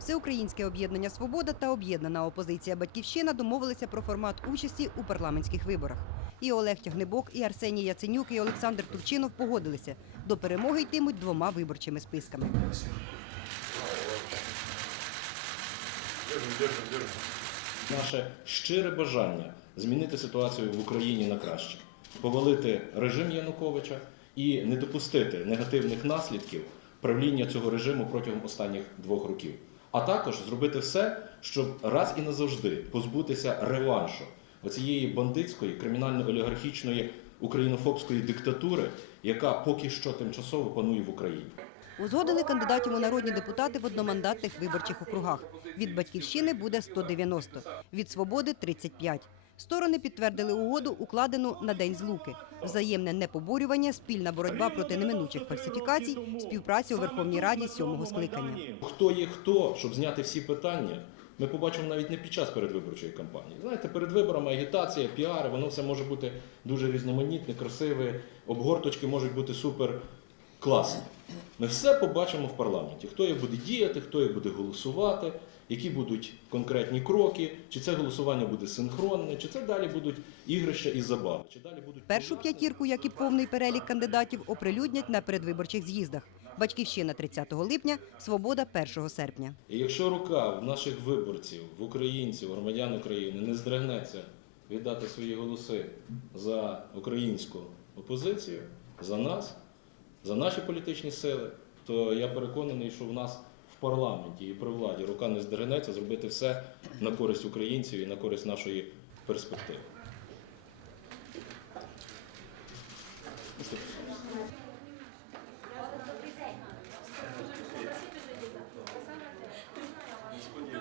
Всеукраїнське об'єднання Свобода та об'єднана опозиція Батьківщина домовилися про формат участі у парламентських виборах. І Олег Тягнебок, і Арсеній Яценюк, і Олександр Турчинов погодилися. До перемоги йтимуть двома виборчими списками. Наше щире бажання змінити ситуацію в Україні на краще, повалити режим Януковича і не допустити негативних наслідків правління цього режиму протягом останніх двох років. А також зробити все, щоб раз і назавжди позбутися реваншу оцієї бандитської кримінально-олігархічної українофобської диктатури, яка поки що тимчасово панує в Україні. Узгодили кандидатів у народні депутати в одномандатних виборчих округах. Від батьківщини буде 190, від свободи 35. Сторони підтвердили угоду, укладену на день злуки. Взаємне непоборювання, спільна боротьба проти неминучих фальсифікацій, співпраця у Верховній Раді сьомого скликання. Хто є хто, щоб зняти всі питання, ми побачимо навіть не під час передвиборчої кампанії. Знаєте, перед виборами агітація, піари, воно все може бути дуже різноманітне, красиве, обгорточки можуть бути супер класні. Ми все побачимо в парламенті. Хто як буде діяти, хто як буде голосувати, які будуть конкретні кроки, чи це голосування буде синхронне, чи це далі будуть ігрища і забави, чи далі будуть Першу п'ятірку, як і повний перелік кандидатів, оприлюднять на передвиборчих з'їздах. Батьківщина 30 липня, свобода 1 серпня. І якщо рука в наших виборців, в українців, громадян України не здригнеться віддати свої голоси за українську опозицію, за нас, за наші політичні сили, то я переконаний, що в нас в парламенті і при владі рука не здригнеться зробити все на користь українців і на користь нашої перспективи.